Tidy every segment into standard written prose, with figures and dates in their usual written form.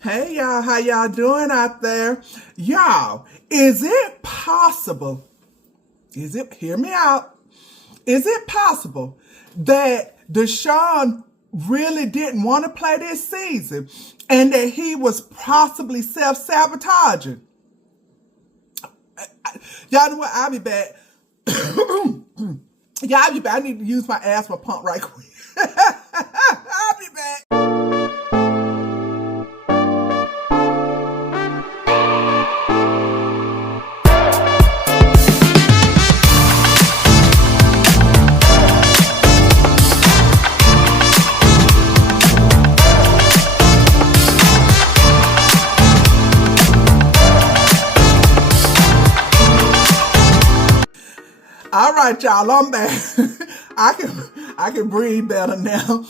Hey y'all, how y'all doing out there? Y'all, is it possible? Hear me out. Is it possible that Deshaun really didn't want to play this season and that he was possibly self-sabotaging? Y'all know what? I'll be back. Y'all be back. I need to use my asthma pump right quick. I'll be back. All right, y'all, I'm back. I can breathe better now.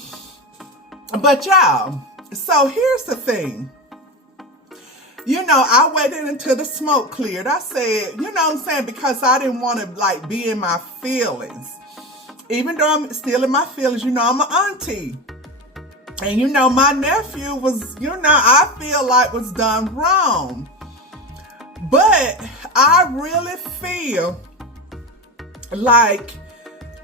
But y'all, so here's the thing. You know, I waited until the smoke cleared. I said, you know what I'm saying? Because I didn't want to be in my feelings. Even though I'm still in my feelings, you know, I'm an auntie. And you know, my nephew was, I feel like was done wrong. But I really feel like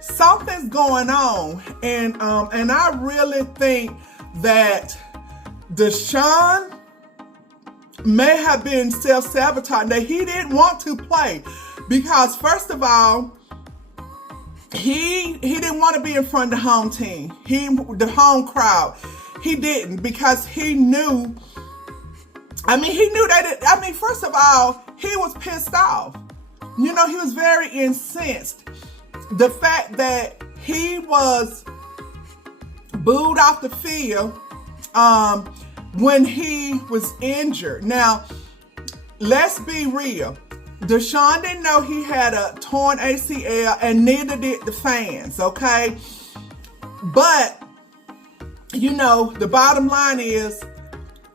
something's going on, and I really think that Deshaun may have been self-sabotaging, that he didn't want to play because, first of all, he didn't want to be in front of the home team, the home crowd. He didn't, because he knew that first of all, he was pissed off. You know, he was very incensed. The fact that he was booed off the field when he was injured. Now, let's be real. Deshaun didn't know he had a torn ACL, and neither did the fans, okay? But, you know, the bottom line is,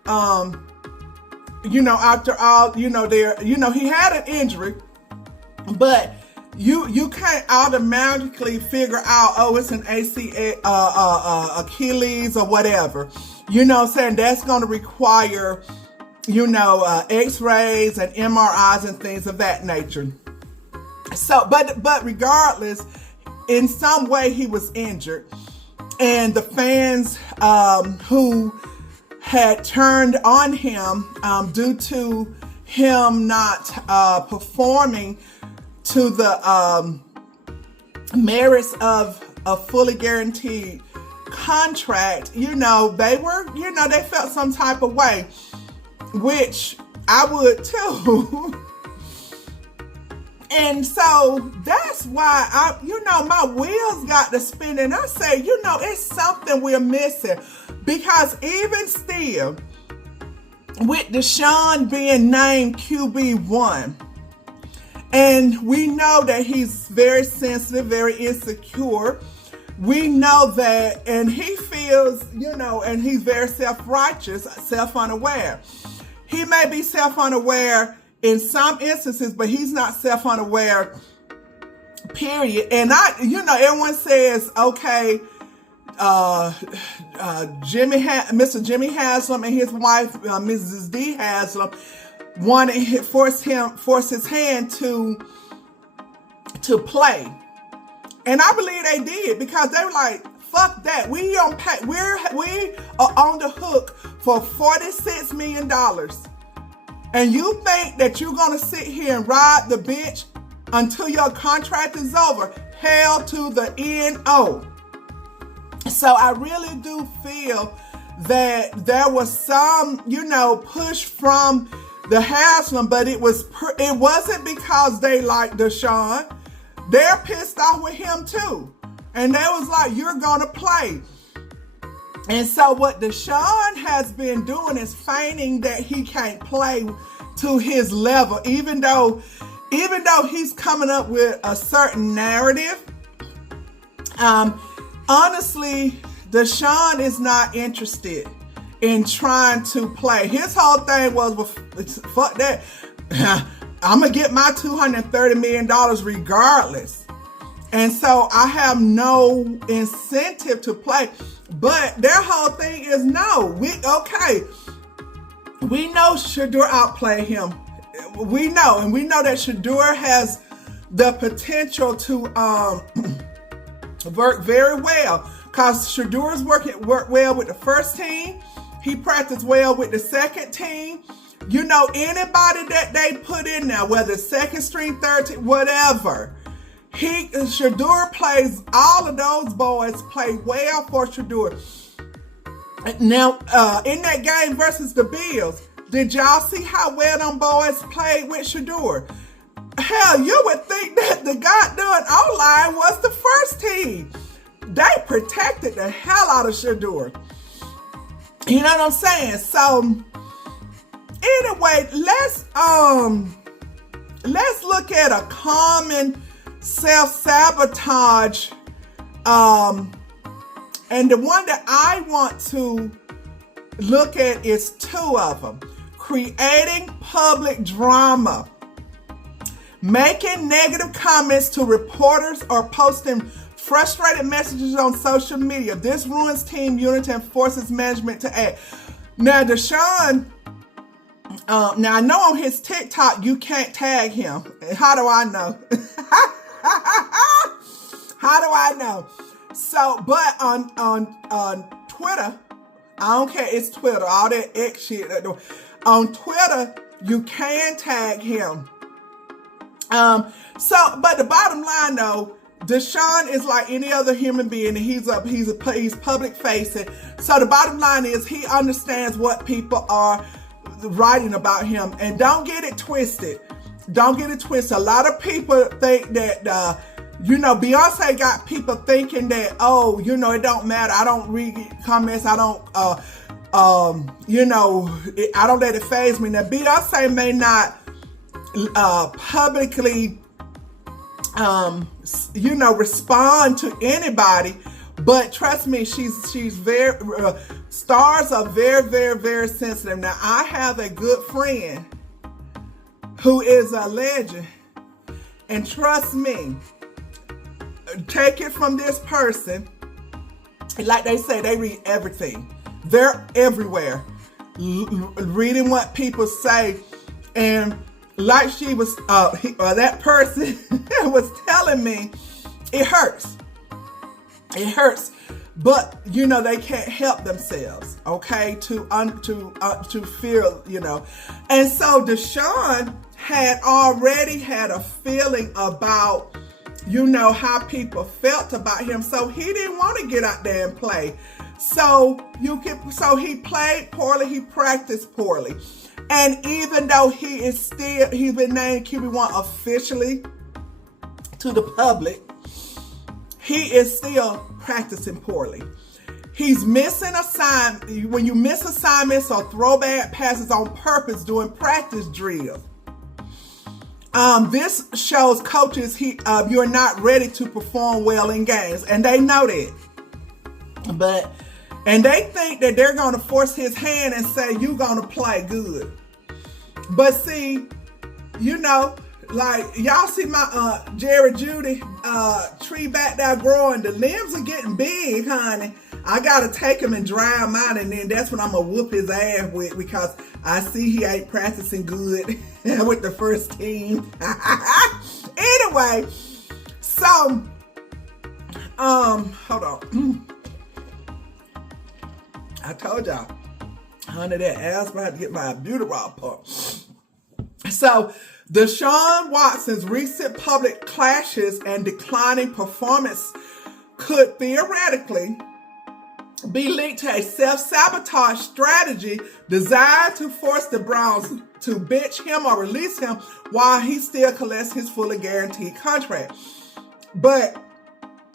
after all, he had an injury. But you can't automatically figure out, oh, it's an ACL, Achilles or whatever. You know what I'm saying? That's going to require, x-rays and MRIs and things of that nature. So, but regardless, in some way he was injured. And the fans who had turned on him due to him not performing to the merits of a fully guaranteed contract, they felt some type of way, which I would too. And so that's why my wheels got to spinning. I say, it's something we're missing, because even still, with Deshaun being named QB1, and we know that he's very sensitive, very insecure. We know that, and he feels, and he's very self-righteous, self-unaware. He may be self-unaware in some instances, but he's not self-unaware, period. And everyone says, okay, Mr. Jimmy Haslam and his wife, Mrs. D. Haslam, wanted to force his hand to play. And I believe they did, because they were like, fuck that. We are on the hook for $46 million. And you think that you're going to sit here and ride the bench until your contract is over? Hell to the N-O. So I really do feel that there was some, push from the Haslam, but it wasn't because they like Deshaun. They're pissed off with him too. And they was like, you're going to play. And so what Deshaun has been doing is feigning that he can't play to his level, even though he's coming up with a certain narrative. Honestly, Deshaun is not interested in trying to play. His whole thing was, well, fuck that. I'm going to get my $230 million regardless. And so I have no incentive to play. But their whole thing is, no, We know Shador outplayed him. We know that Shador has the potential to work very well, because Shador's worked well with the first team. He practiced well with the second team. You know, anybody that they put in there, whether second string, third team, whatever, Shador plays, all of those boys play well for Shador. Now, in that game versus the Bills, did y'all see how well them boys played with Shador? Hell, you would think that the goddamn O-line was the first team. They protected the hell out of Shador. You know what I'm saying? So, anyway, let's look at a common self-sabotage, and the one that I want to look at is two of them. Creating public drama, making negative comments to reporters, or posting frustrated messages on social media. This ruins team unity and forces management to act. Now, Deshaun, now I know on his TikTok you can't tag him. How do I know? How do I know? So, but on Twitter, I don't care, it's Twitter, all that X shit. On Twitter, you can tag him. But the bottom line though, Deshaun is like any other human being, and he's public facing. So the bottom line is he understands what people are writing about him, and don't get it twisted. Don't get it twisted. A lot of people think that, Beyonce got people thinking that, oh, it don't matter. I don't read comments. I don't, I don't let it faze me. Now, Beyonce may not publicly, respond to anybody, but trust me, she's very, stars are very, very, very sensitive. Now, I have a good friend who is a legend, and trust me, take it from this person, like they say, they read everything. They're everywhere, reading what people say, and like she was, that person was telling me, it hurts. It hurts, but they can't help themselves, okay? To feel, and so Deshaun had already had a feeling about, how people felt about him, so he didn't want to get out there and play. So he played poorly, he practiced poorly. And even though he's been named QB1 officially to the public, he is still practicing poorly. He's missing assignments. When you miss assignments or throw bad passes on purpose during practice drills, this shows coaches you're not ready to perform well in games, and they know that. And they think that they're going to force his hand and say, you're going to play good. But see, like y'all see my Jerry Judy tree back there growing. The limbs are getting big, honey. I got to take him and dry him out, and then that's when I'm going to whoop his ass with, because I see he ain't practicing good with the first team. Anyway, so, hold on. I told y'all, honey, that asthma, I had to get my Buterol pump. So, Deshaun Watson's recent public clashes and declining performance could theoretically be linked to a self-sabotage strategy designed to force the Browns to bench him or release him while he still collects his fully guaranteed contract. But,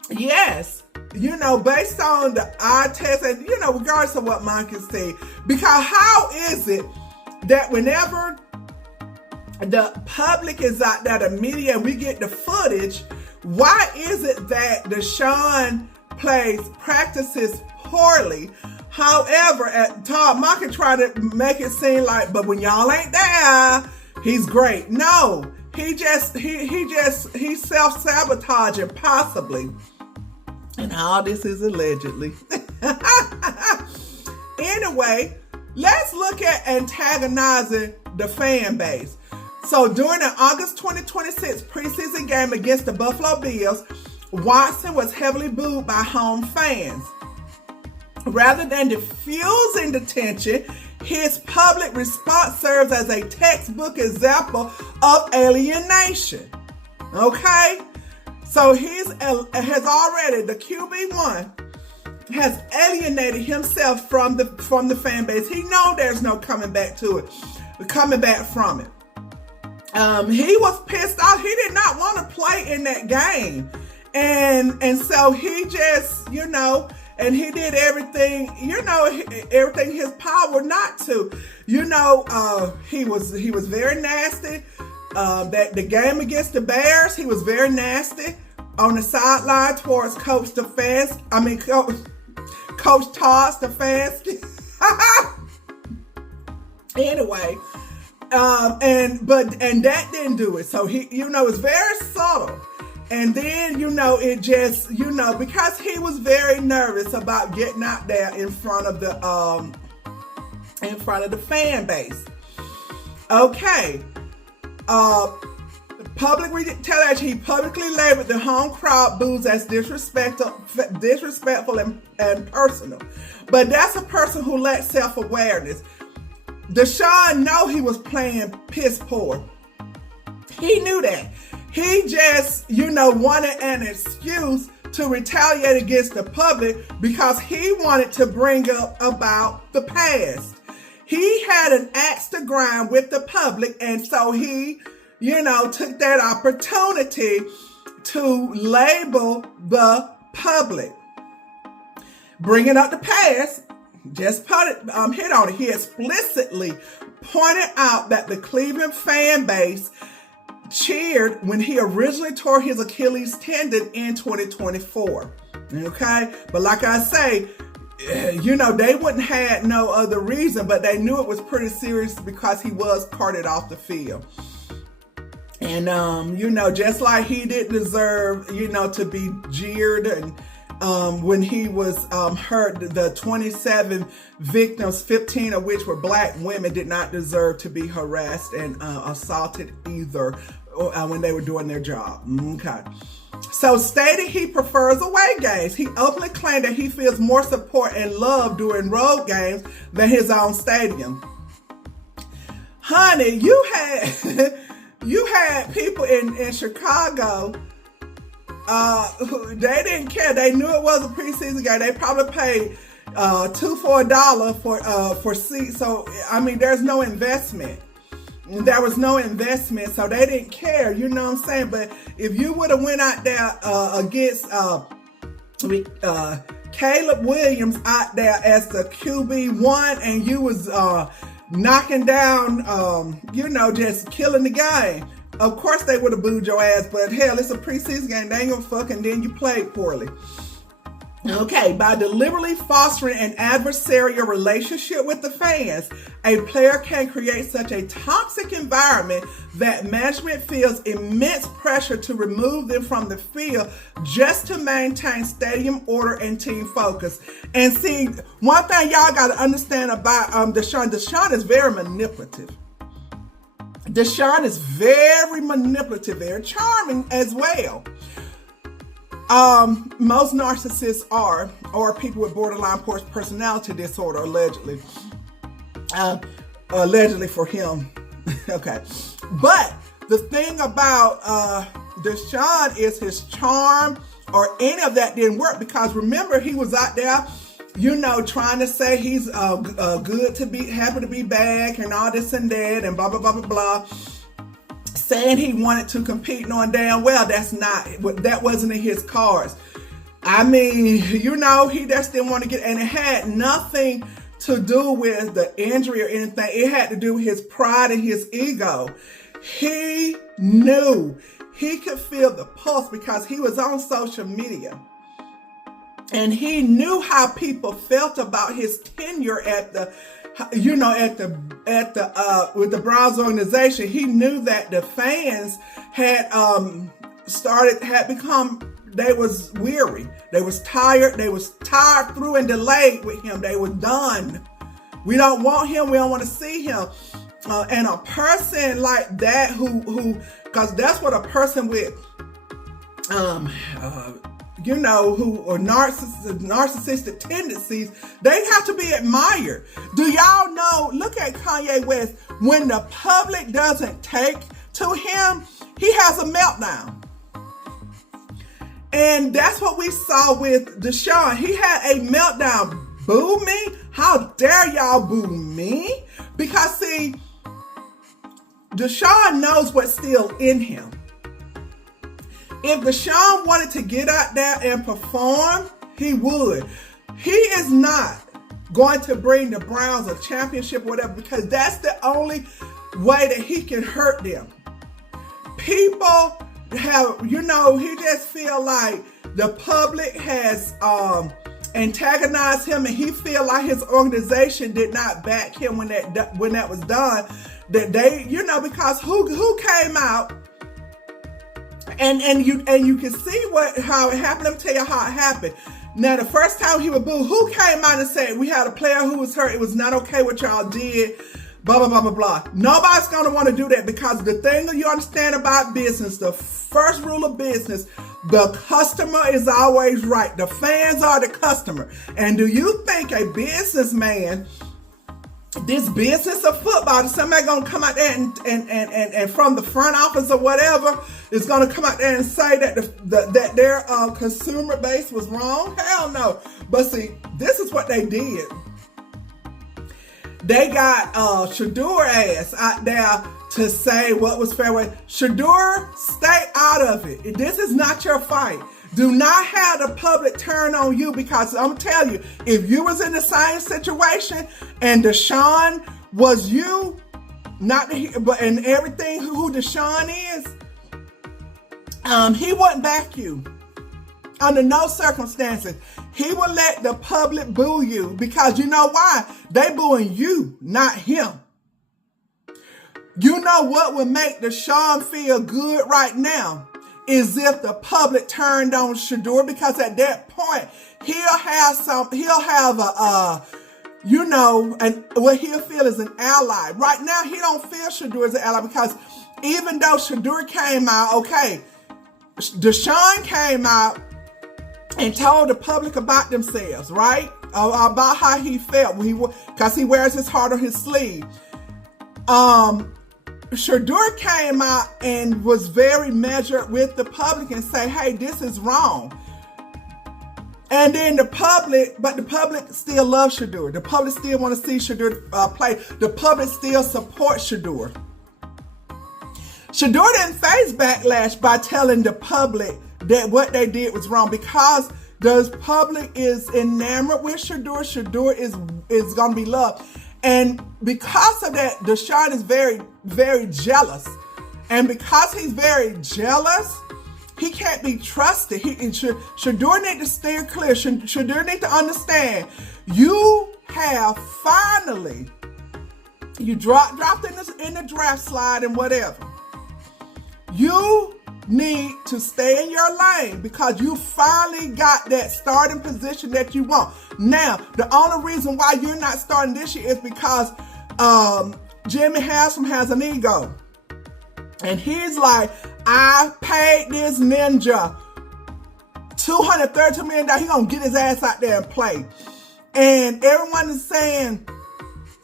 yes, based on the eye test, and, regardless of what MONKEN said, because how is it that whenever the public is out there, the media, and we get the footage, why is it that Deshaun practices poorly? However, at Todd MONKEN tried to make it seem like, but when y'all ain't there, he's great. No, he's self-sabotaging, possibly. And all this is allegedly. Anyway, let's look at antagonizing the fan base. So during the August 2026 preseason game against the Buffalo Bills, Watson was heavily booed by home fans. Rather than diffusing the tension, his public response serves as a textbook example of alienation. Okay? So has already, the QB1 has alienated himself from the fan base. He knows there's no coming back from it. He was pissed off. He did not want to play in that game. And so he just, and he did everything, everything in his power not to. He was very nasty. That the game against the Bears, he was very nasty on the sideline towards Coach Todd Stefanski. Anyway, and that didn't do it. So he, it's very subtle. And then, it just, because he was very nervous about getting out there in front of the fan base. Okay. Public retaliation. He publicly labeled the home crowd boos as disrespectful and personal. But that's a person who lacks self-awareness. Deshaun knew he was playing piss poor. He knew that. He just, wanted an excuse to retaliate against the public because he wanted to bring up about the past. He had an axe to grind with the public, and so he, took that opportunity to label the public. Bringing up the past, just hit on it. He explicitly pointed out that the Cleveland fan base cheered when he originally tore his Achilles tendon in 2024. Okay? But like I say, they wouldn't have no other reason, but they knew it was pretty serious because he was carted off the field. And, just like he didn't deserve, to be jeered and when he was hurt, the 27 victims, 15 of which were black women, did not deserve to be harassed and assaulted either when they were doing their job. Okay. So stating he prefers away games, he openly claimed that he feels more support and love during road games than his own stadium. Honey, you had people in Chicago. They didn't care. They knew it was a preseason game. They probably paid $2 for $1 for seats. So there's no investment. There was no investment, so they didn't care. You know what I'm saying? But if you would have went out there against Caleb Williams out there as the QB1, and you was knocking down, just killing the game. Of course they would have booed your ass, but hell, it's a preseason game. They ain't gonna fuck, and then you played poorly. Okay, by deliberately fostering an adversarial relationship with the fans, a player can create such a toxic environment that management feels immense pressure to remove them from the field just to maintain stadium order and team focus. And see, one thing y'all got to understand about Deshaun is very manipulative. Deshaun is very manipulative, very charming as well. Most narcissists are, or people with borderline personality disorder, allegedly. Allegedly for him. Okay. But the thing about Deshaun is his charm or any of that didn't work, because remember, he was out there, trying to say he's good to be, happy to be back and all this and that and blah, blah, blah, blah, blah. Saying he wanted to compete, knowing damn well that wasn't in his cards. He just didn't want to get, and it had nothing to do with the injury or anything. It had to do with his pride and his ego. He knew, he could feel the pulse because he was on social media. And he knew how people felt about his tenure at the with the Browns organization. He knew that the fans had they was weary. They was tired. They was tired through and delayed with him. They were done. We don't want him. We don't want to see him. And a person like that who, because that's what a person with, who are narcissistic tendencies, they have to be admired. Do y'all know, look at Kanye West, when the public doesn't take to him, he has a meltdown. And that's what we saw with Deshaun. He had a meltdown. Boo me? How dare y'all boo me? Because see, Deshaun knows what's still in him. If Deshaun wanted to get out there and perform, he would. He is not going to bring the Browns a championship or whatever, because that's the only way that he can hurt them. People have, he just feel like the public has antagonized him, and he feel like his organization did not back him when that was done. That they, because who came out and you can see how it happened. Let me tell you how it happened. Now, the first time he was booed, who came out and said, we had a player who was hurt, it was not okay what y'all did, blah, blah, blah, blah, blah. Nobody's going to want to do that, because the thing that you understand about business, the first rule of business, the customer is always right. The fans are the customer. And do you think a businessman, this business of football, is somebody going to come out there and from the front office or whatever is going to come out there and say that their consumer base was wrong? Hell no. But see, this is what they did. They got Shador ass out there to say what was fair. Shador, stay out of it. This is not your fight. Do not have the public turn on you, because I'm telling you, if you was in the same situation and Deshaun was you, and everything who Deshaun is, he wouldn't back you under no circumstances. He will let the public boo you, because you know why? They booing you, not him. You know what would make Deshaun feel good right now is if the public turned on Shador, because at that point he'll have what he'll feel is an ally. Right now he don't feel Shador as an ally, because even though Shador came out, okay, Deshaun came out and told the public about themselves, right? About how he felt because he wears his heart on his sleeve. Shador came out and was very measured with the public and say, hey, this is wrong. And then the public still loves Shador. The public still want to see Shador play. The public still supports Shador. Shador didn't face backlash by telling the public that what they did was wrong, because the public is enamored with Shador. Shador is going to be loved. And because of that, Deshaun is very, very jealous. And because he's very jealous, he can't be trusted. Shador need to steer clear. Shador need to understand, you have finally, you dropped in the draft slide and whatever. You need to stay in your lane, because you finally got that starting position that you want. Now, the only reason why you're not starting this year is because Jimmy HASLAM has an ego. And he's like, I paid this ninja $232 million. He's going to get his ass out there and play. And everyone is saying,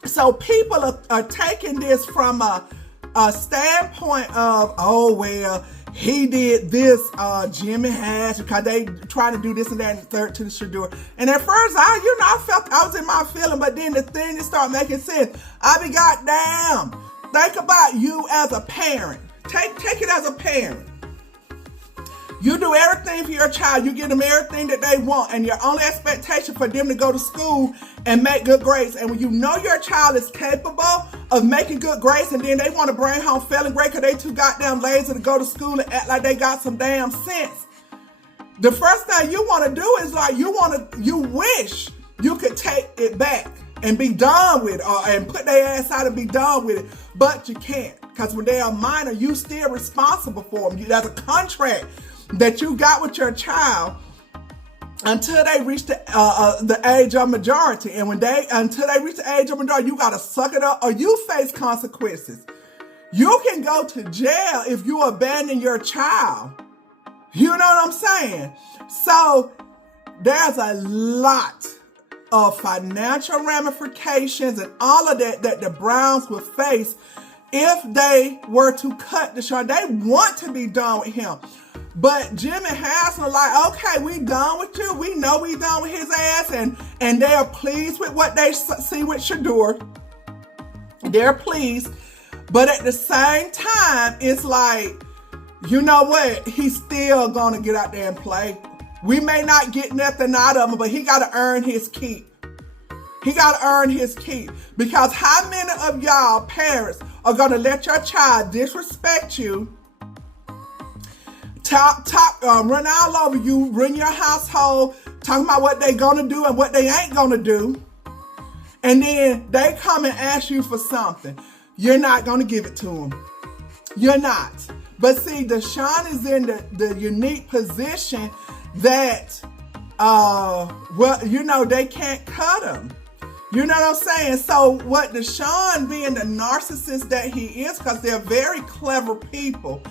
so people are taking this from a standpoint of, oh, well, he did this, Jimmy has, because they trying to do this and that and the third to the Shador. And at first, I felt I was in my feeling, but then the thing that started making sense. I be goddamn. Think about you as a parent. Take it as a parent. You do everything for your child. You give them everything that they want, and your only expectation for them to go to school and make good grades. And when you know your child is capable of making good grades, and then they want to bring home failing grade because they too goddamn lazy to go to school and act like they got some damn sense, the first thing you want to do is you wish you could take it back and be done with it, and put their ass out and be done with it, but you can't, because when they are minor, you still responsible for them. There's a contract that you got with your child, until they reach the age of majority. And until they reach the age of majority, you got to suck it up or you face consequences. You can go to jail if you abandon your child. You know what I'm saying? So there's a lot of financial ramifications and all of that the Browns would face if they were to cut Deshaun. They want to be done with him. But Jim and HASLAM like, okay, we done with you. We know we done with his ass. And they are pleased with what they see with Shador. They're pleased. But at the same time, it's like, you know what? He's still going to get out there and play. We may not get nothing out of him, but he got to earn his keep. He got to earn his keep. Because how many of y'all parents are going to let your child disrespect you, run all over you, run your household, talking about what they going to do and what they ain't going to do, and then they come and ask you for something. You're not going to give it to them. You're not. But see, Deshaun is in the unique position that, they can't cut him. You know what I'm saying? So what Deshaun, being the narcissist that he is, because they're very clever people,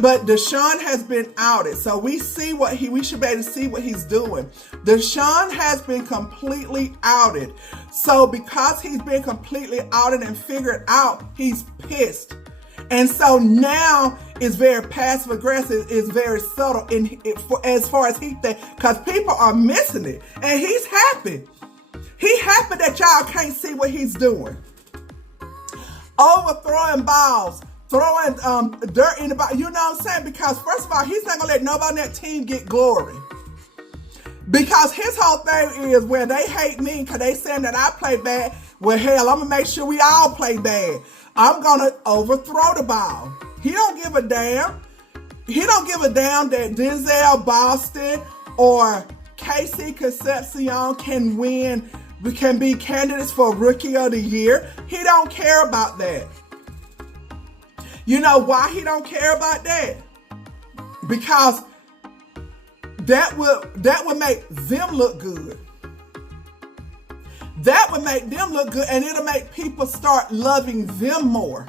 but Deshaun has been outed. So we should be able to see what he's doing. Deshaun has been completely outed. So because he's been completely outed and figured out, he's pissed. And so now it's very passive aggressive, it's very subtle as far as he thinks, because people are missing it. And he's happy. He happy that y'all can't see what he's doing. Overthrowing balls, throwing dirt in the ball. You know what I'm saying? Because first of all, he's not going to let nobody on that team get glory. Because his whole thing is, well, they hate me because they saying that I play bad. Well, hell, I'm going to make sure we all play bad. I'm going to overthrow the ball. He don't give a damn. He don't give a damn that Denzel Boston or Casey Concepcion can be candidates for Rookie of the Year. He don't care about that. You know why he don't care about that? Because that would make them look good. That would make them look good, and it'll make people start loving them more.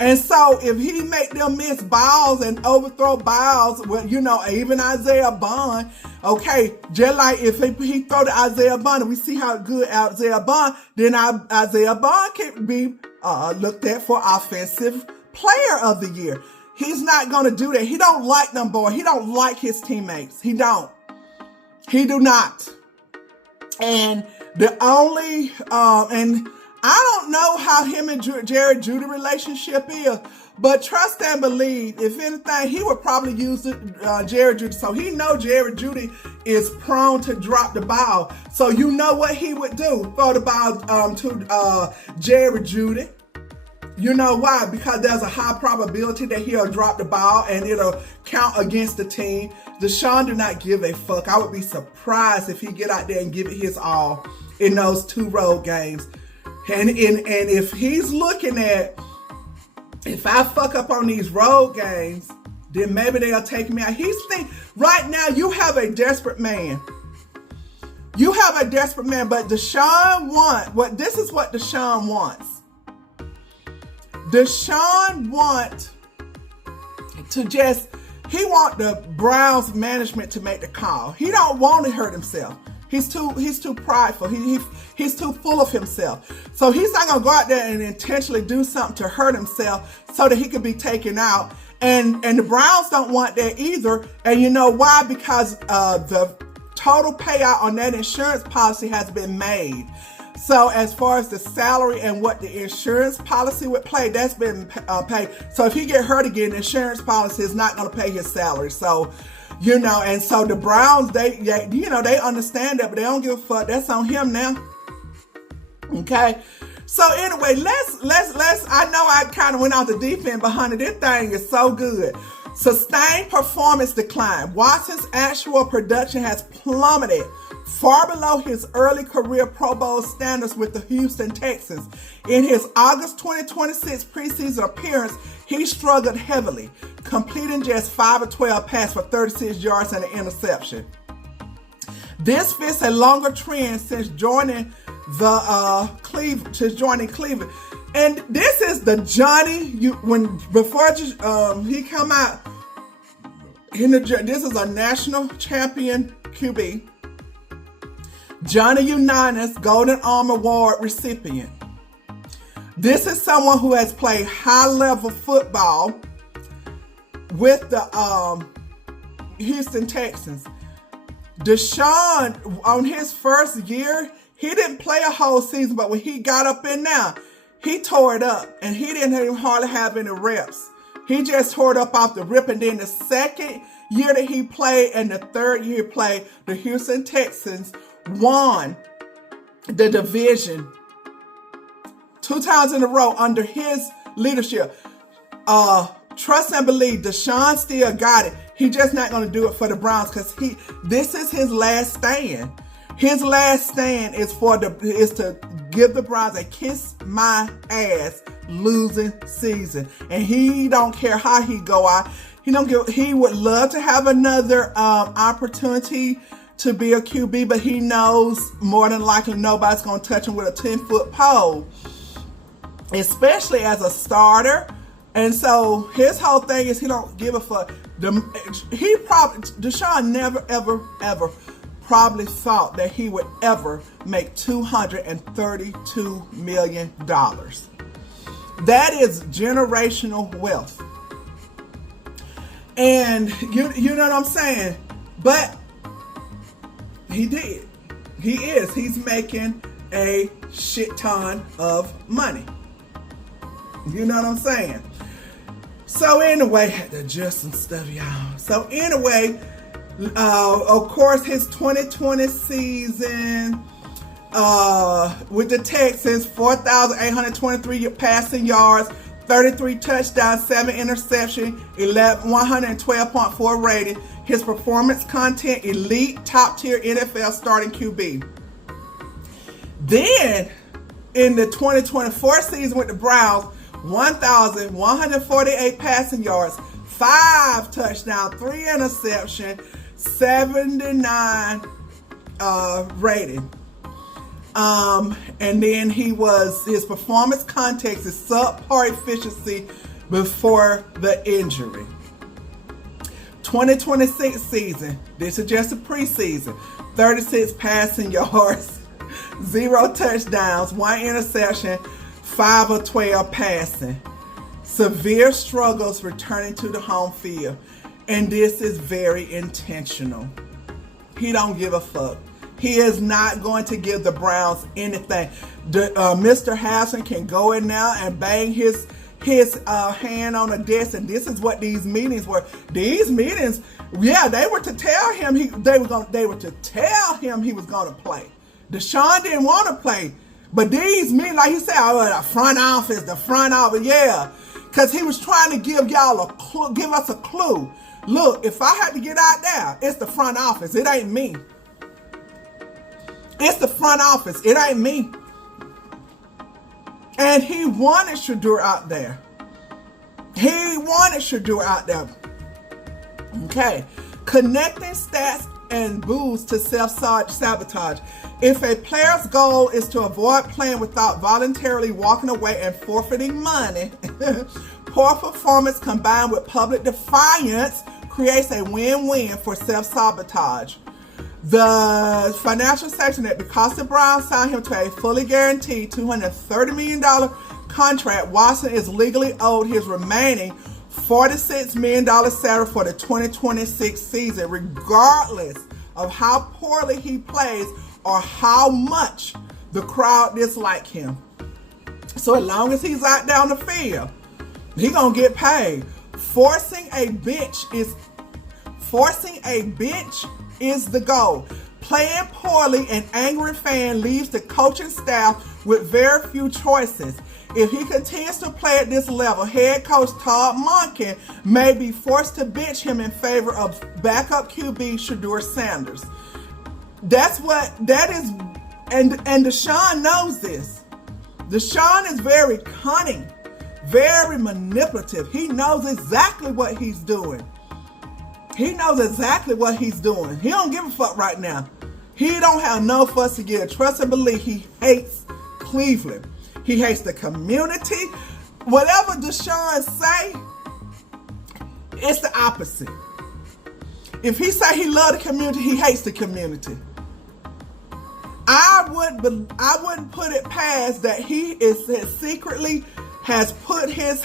And so if he make them miss balls and overthrow balls, well, even Isaiah Bond, okay, just like if he throw to Isaiah Bond and we see how good Isaiah Bond, then Isaiah Bond can be looked at for Offensive Player of the Year. He's not going to do that. He don't like them boys. He don't like his teammates. He don't. He do not. And the only, and I don't know how him and Jerry Jeudy relationship is, but trust and believe, if anything, he would probably use Jerry Jeudy. So he know Jerry Jeudy is prone to drop the ball. So you know what he would do? Throw the ball to Jerry Jeudy. You know why? Because there's a high probability that he'll drop the ball and it'll count against the team. Deshaun do not give a fuck. I would be surprised if he get out there and give it his all in those 2 road games. And if he's looking at, if I fuck up on these road games, then maybe they'll take me out. He's thinking, right now you have a desperate man. You have a desperate man, but Deshaun this is what Deshaun wants. Deshaun he want the Browns management to make the call. He don't want to hurt himself. He's too prideful. He's too full of himself. So he's not going to go out there and intentionally do something to hurt himself so that he can be taken out. And the Browns don't want that either. And you know why? Because the total payout on that insurance policy has been made. So as far as the salary and what the insurance policy would pay, that's been paid. So if he get hurt again, the insurance policy is not going to pay his salary. So, and so the Browns, they understand that, but they don't give a fuck. That's on him now. Okay. So anyway, let's, I know I kind of went off the deep end, but honey, this thing is so good. Sustained performance decline. Watson's actual production has plummeted far below his early career Pro Bowl standards with the Houston Texans. In his August 2026 preseason appearance, he struggled heavily, completing just 5 of 12 passes for 36 yards and an interception. This fits a longer trend since joining Cleveland. And this is the Johnny, before he come out, this is a national champion QB. Johnny Unitas Golden Arm Award recipient. This is someone who has played high-level football with the Houston Texans. Deshaun, on his first year, he didn't play a whole season, but when he got up in there, he tore it up, and he didn't even hardly have any reps. He just tore it up off the rip, and then the second year that he played and the third year he played, the Houston Texans won the division 2 times in a row under his leadership. Trust and believe, Deshaun still got it. He just not going to do it for the Browns because this is his last stand. His last stand is to give the Browns a kiss my ass losing season, and he don't care how he go out. He would love to have another opportunity to be a QB, but he knows more than likely nobody's going to touch him with a 10-foot pole, especially as a starter. And so his whole thing is he don't give a fuck. Deshaun never, ever probably thought that he would ever make $232 million. That is generational wealth. And you know what I'm saying? But he did. He's making a shit ton of money. You know what I'm saying? So anyway, had to adjust some stuff, y'all. So anyway, of course, his 2020 season with the Texans, 4,823 passing yards, 33 touchdowns, 7 interceptions, 112.4 rating. His performance content, elite, top-tier NFL starting QB. Then, in the 2024 season with the Browns, 1,148 passing yards, 5 touchdowns, 3 interceptions, 79 rating. And then his performance context is subpar efficiency before the injury. 2026 season, this is just a preseason, 36 passing yards, 0 touchdowns, 1 interception, 5 of 12 passing. Severe struggles returning to the home field. And this is very intentional. He don't give a fuck. He is not going to give the Browns anything. Mr. HASLAM can go in now and bang his hand on the desk, and this is what these meetings were. These meetings, yeah, they were to tell him he was going to play. Deshaun didn't want to play, but these meetings, like he said, the front office, yeah, because he was trying to give y'all give us a clue. Look, if I had to get out there, it's the front office. It ain't me. It's the front office. It ain't me. And he wanted Shedeur out there. Okay. Connecting stats and boosts to self-sabotage. If a player's goal is to avoid playing without voluntarily walking away and forfeiting money, poor performance combined with public defiance creates a win-win for self-sabotage. The financial section that because the Browns signed him to a fully guaranteed $230 million contract, Watson is legally owed his remaining $46 million salary for the 2026 season, regardless of how poorly he plays or how much the crowd dislike him. So as long as he's out there on the field, he gonna get paid. Forcing a bench is the goal. Playing poorly, an angry fan leaves the coaching staff with very few choices. If he continues to play at this level, head coach TODD may be forced to bench him in favor of backup QB Shedeur Sanders. That is, and Deshaun knows this. Deshaun is very cunning, very manipulative. He knows exactly what he's doing. He don't give a fuck right now. He don't have no fuss to give. Trust and believe he hates Cleveland. He hates the community. Whatever Deshaun say, it's the opposite. If he say he love the community, he hates the community. I wouldn't put it past that he secretly has put his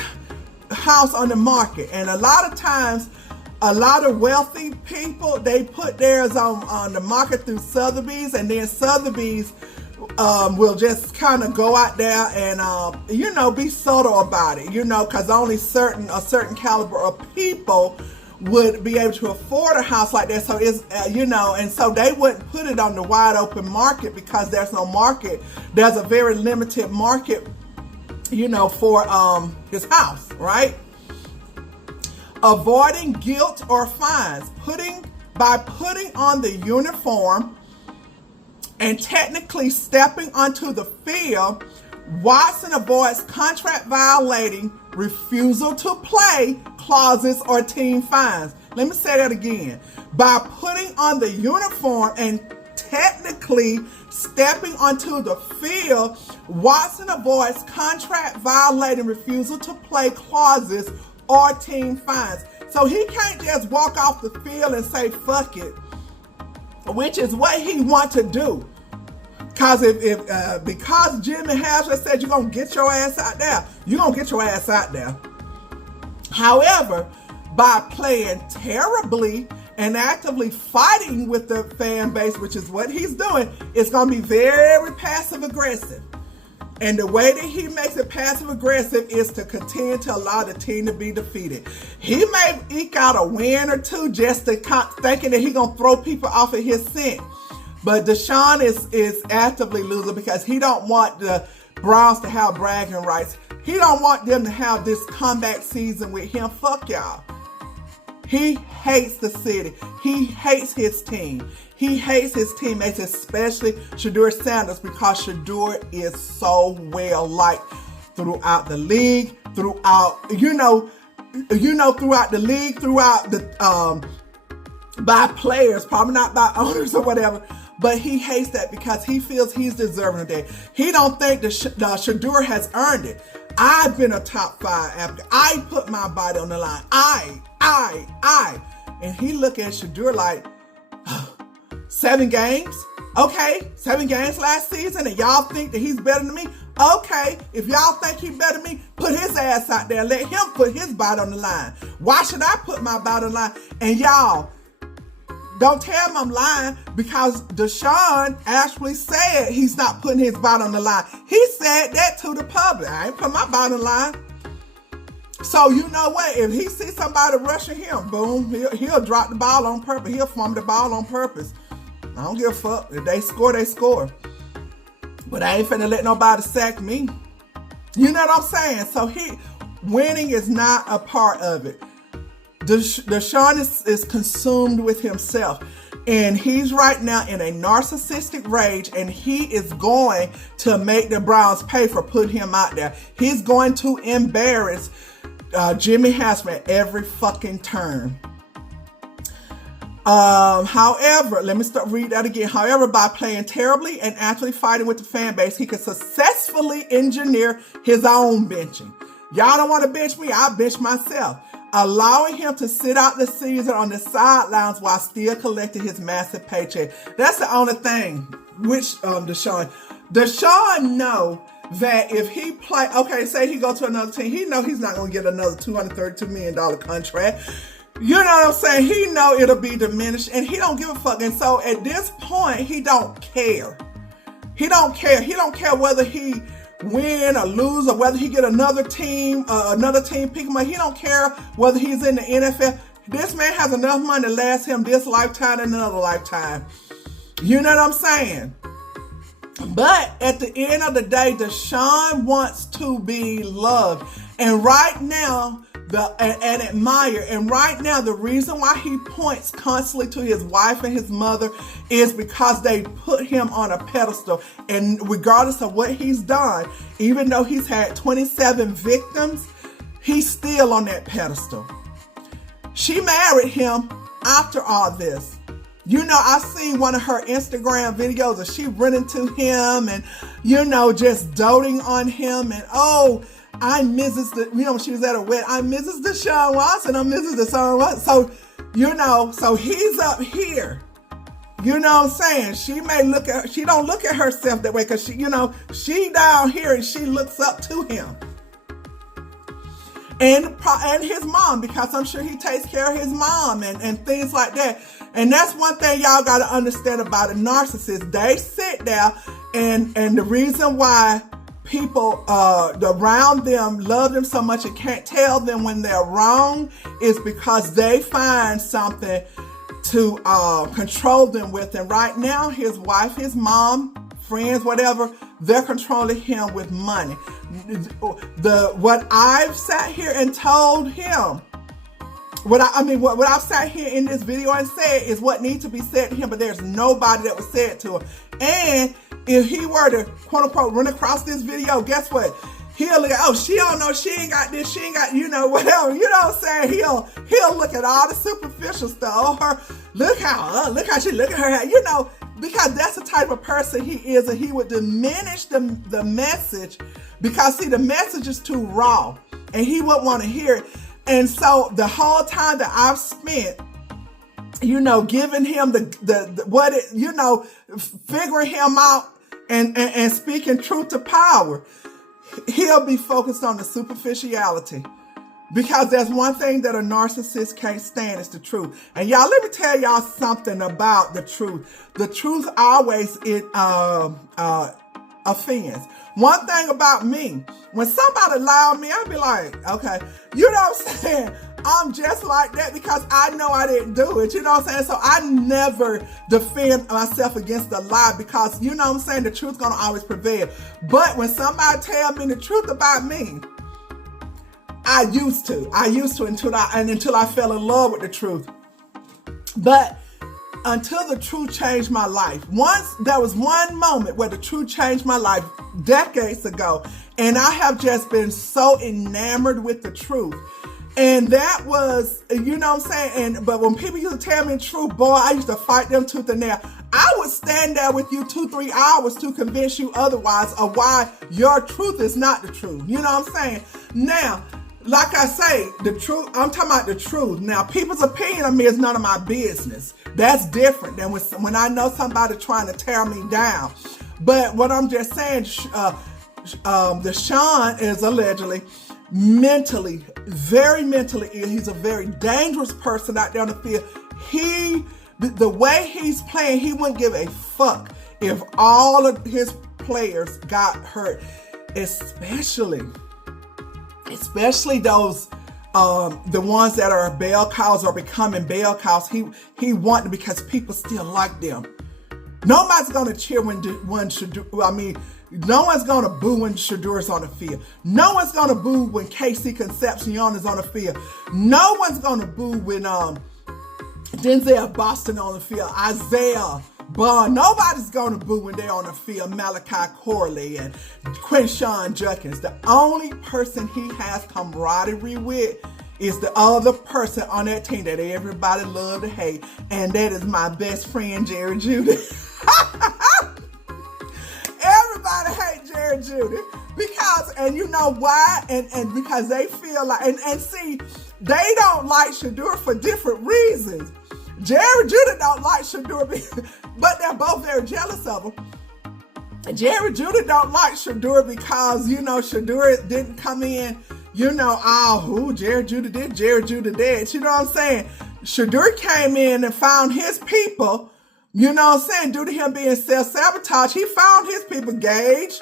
house on the market. And a lot of times, a lot of wealthy people, they put theirs on the market through Sotheby's, and then Sotheby's will just kind of go out there and be subtle about it, because only a certain caliber of people would be able to afford a house like that. So it's and so they wouldn't put it on the wide open market because there's no market. There's a very limited market, for his house, right? Avoiding guilt or fines, by putting on the uniform and technically stepping onto the field, Watson avoids contract violating, refusal to play clauses or team fines. Let me say that again. By putting on the uniform and technically stepping onto the field, Watson avoids contract violating, refusal to play clauses or team fines. So he can't just walk off the field and say fuck it, which is what he wants to do. Because because Jimmy HASLAM said you're gonna get your ass out there, you're gonna get your ass out there. However, by playing terribly and actively fighting with the fan base, which is what he's doing, it's gonna be very passive aggressive. And the way that he makes it passive aggressive is to continue to allow the team to be defeated. He may eke out a win or two just to thinking that he's gonna throw people off of his scent. But Deshaun is actively losing because he don't want the Browns to have bragging rights. He don't want them to have this comeback season with him. Fuck y'all. He hates the city. He hates his team. He hates his teammates, especially Shedeur Sanders, because Shedeur is so well liked throughout the league, throughout the league, by players, probably not by owners or whatever. But he hates that because he feels he's deserving of that. He don't think that Shedeur has earned it. I've been a top 5 applicant. I put my body on the line. I. And he look at Shedeur like, 7 games? Okay, 7 games last season and y'all think that he's better than me? Okay, if y'all think he's better than me, put his ass out there. Let him put his body on the line. Why should I put my body on the line? And y'all, don't tell him I'm lying, because Deshaun actually said he's not putting his body on the line. He said that to the public. I ain't put my body on the line. So you know what? If he sees somebody rushing him, boom, he'll drop the ball on purpose. He'll fumble the ball on purpose. I don't give a fuck. If they score, they score. But I ain't finna let nobody sack me. You know what I'm saying? So winning is not a part of it. Deshaun is consumed with himself, and he's right now in a narcissistic rage, and he is going to make the Browns pay for putting him out there. He's going to embarrass Jimmy HASLAM at every fucking turn. However, let me read that again. However, by playing terribly and actually fighting with the fan base, he could successfully engineer his own benching. Y'all don't want to bench me, I'll bench myself. Allowing him to sit out the season on the sidelines while still collecting his massive paycheck. That's the only thing. Which Deshaun know that if he play, okay, say he go to another team, he know he's not going to get another $232 million contract. You know what I'm saying? He know it'll be diminished, and he don't give a fuck. And so at this point, he don't care. He don't care. He don't care whether he win or lose, or whether he get another team pick him up. He don't care whether he's in the NFL. This man has enough money to last him this lifetime and another lifetime. You know what I'm saying? But at the end of the day, Deshaun wants to be loved, and right now and admired. And right now, the reason why he points constantly to his wife and his mother is because they put him on a pedestal. And regardless of what he's done, even though he's had 27 victims, he's still on that pedestal. She married him after all this. You know, I seen one of her Instagram videos of she running to him and, you know, just doting on him. And, oh, I'm Mrs. You know, when she was at a wedding, I'm Mrs. Deshaun Watson, I'm Mrs. Deshaun Watson. So, you know, so he's up here. You know what I'm saying? She may look at, she don't look at herself that way because she, you know, she down here and she looks up to him. And his mom, because I'm sure he takes care of his mom and things like that. And that's one thing y'all got to understand about a narcissist. They sit there and the reason why people around them love them so much and can't tell them when they're wrong is because they find something to control them with. And right now, his wife, his mom, friends, whatever, they're controlling him with money. What I've sat here and told him, what I've sat here in this video and said is what needs to be said to him, but there's nobody that would say it to him. And if he were to, quote unquote, run across this video, guess what? He'll look at, oh, she don't know, she ain't got this, she ain't got, you know, whatever. You know what I'm saying? He'll look at all the superficial stuff. Oh, her, look how she look at her, you know, because that's the type of person he is, and he would diminish the message because, see, the message is too raw, and he wouldn't want to hear it. And so the whole time that I've spent, you know, giving him figuring him out and speaking truth to power, he'll be focused on the superficiality. Because there's one thing that a narcissist can't stand is the truth. And y'all, let me tell y'all something about the truth. The truth always offends. One thing about me, when somebody lie on me, I'll be like, okay, you know what I'm saying? I'm just like that because I know I didn't do it. You know what I'm saying? So I never defend myself against a lie because, you know what I'm saying, the truth's going to always prevail. But when somebody tell me the truth about me, I used to until I fell in love with the truth. But until the truth changed my life. Once there was one moment where the truth changed my life decades ago, and I have just been so enamored with the truth. And that was, you know what I'm saying? But when people used to tell me the truth, boy, I used to fight them tooth and nail. I would stand there with you 2-3 hours to convince you otherwise of why your truth is not the truth. You know what I'm saying? Now, like I say, the truth, I'm talking about the truth. Now, people's opinion of me is none of my business. That's different than when I know somebody trying to tear me down. But what I'm just saying, Deshaun is allegedly very mentally ill. He's a very dangerous person out there on the field. The way he's playing, he wouldn't give a fuck if all of his players got hurt, especially those the ones that are bell cows or becoming bell cows. He wanted, because people still like them. Nobody's gonna cheer when no one's gonna boo when Shadur's on the field. No one's gonna boo when Casey Concepcion is on the field. No one's gonna boo when Denzel Boston on the field, Isaiah Bond. Nobody's gonna boo when they're on the field, Malachi Corley and Quinshon Judkins. The only person he has camaraderie with is the other person on that team that everybody love to hate, and that is my best friend, Jerry Judy. Everybody hate Jerry Judy because, and you know why? And because they feel like, and see, they don't like Shadur for different reasons. Jerry Judy don't like Shadur, but they're both very jealous of him. Jerry Judy don't like Shadur because, you know, Shadur didn't come in, you know, Jerry Judy did, Jerry Judy did. You know what I'm saying? Shadur came in and found his people, you know what I'm saying, due to him being self-sabotage. He found his people, Gage.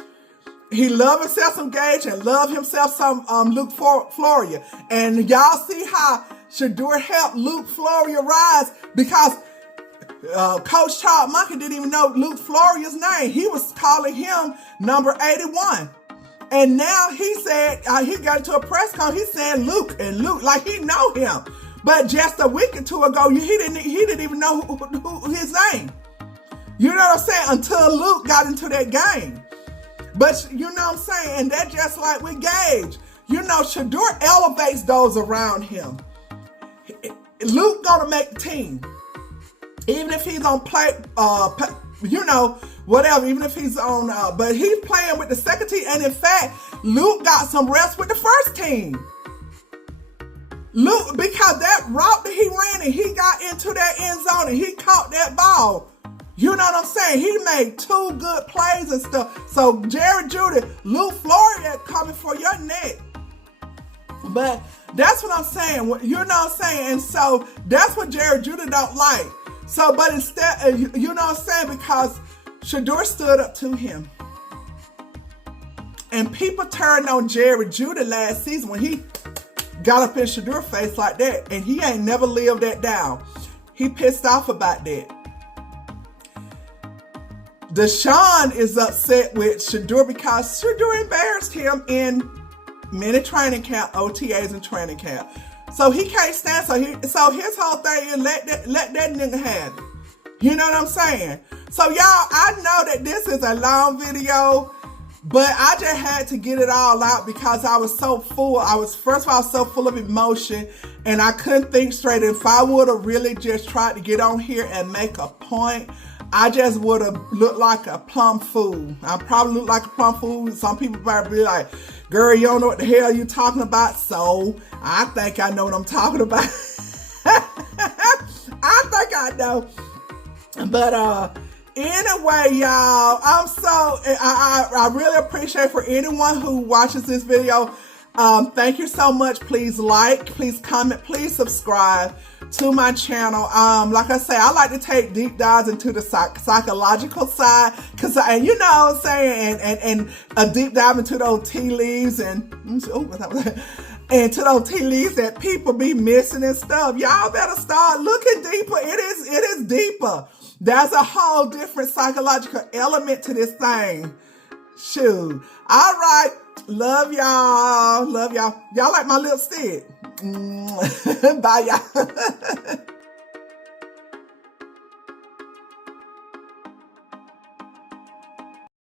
He loved himself some Gage and loved himself some Luke Floria. And y'all see how Shadur helped Luke Floria rise because Coach Charles Monken didn't even know Luke Floria's name. He was calling him number 81. And now he said, he got into a press conference, he's saying Luke, and Luke, like he know him. But just a week or two ago, he didn't even know who his name. You know what I'm saying? Until Luke got into that game. But you know what I'm saying? And that's just like with Gage. You know, Shadur elevates those around him. Luke gonna make the team. Even if he's on you know, whatever, even if he's on, but he's playing with the second team. And in fact, Luke got some reps with the first team. Luke, because that route that he ran and he got into that end zone and he caught that ball. You know what I'm saying? He made 2 good plays and stuff. So Jerry Jeudy, Luke Florida coming for your neck. But that's what I'm saying. You know what I'm saying? And so that's what Jerry Jeudy don't like. So, but instead, you know what I'm saying? Because Shedeur stood up to him. And people turned on Jerry Jeudy last season when he got up in Shedeur's face like that. And he ain't never lived that down. He pissed off about that. Deshaun is upset with Shedeur because Shedeur embarrassed him in many training camp, OTAs and training camp. So he can't stand. So his whole thing is let that nigga have it. You know what I'm saying? So y'all, I know that this is a long video, but I just had to get it all out because I was so full. First of all, so full of emotion and I couldn't think straight. If I would have really just tried to get on here and make a point, I just would have looked like a plum fool. I probably look like a plum fool. Some people probably be like, girl, you don't know what the hell you talking about. So I think I know what I'm talking about. I think I know. But anyway, y'all, I really appreciate for anyone who watches this video. Thank you so much. Please like, please comment, please subscribe to my channel. Like I say, I like to take deep dives into the psychological side, and you know what I'm saying, and a deep dive into those tea leaves and to those tea leaves that people be missing and stuff. Y'all better start looking deeper. It is deeper. There's a whole different psychological element to this thing. Shoot. All right. Love y'all. Love y'all. Y'all like my lipstick? Bye, y'all.